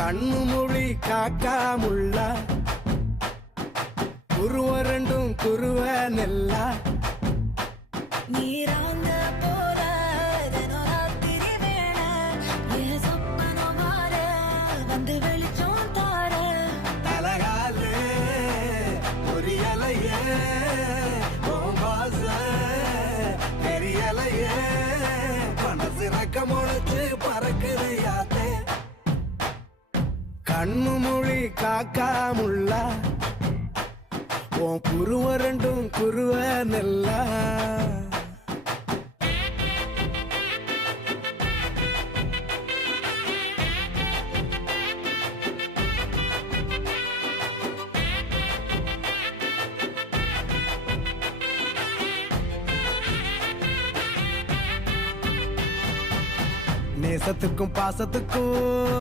கண்ணு மொழி காக்காமுள்ள குருவ ரெண்டும் குருவ நெல்லா நீராங்க போல தினராத்திரி வேண என் சொப்பனம் மாற வந்து வெளிச்சம் தார தலகாலே பொரியலையே ஓம்பாச பெரியலையே மனசு ரக்க முளைச்சு பறக்குதையாத்தே கண்ணு மொழி காக்காமுள்ள உன் குருவ ரெண்டும் குருவ நெல்லா நேசத்துக்கும் பாசத்துக்கும்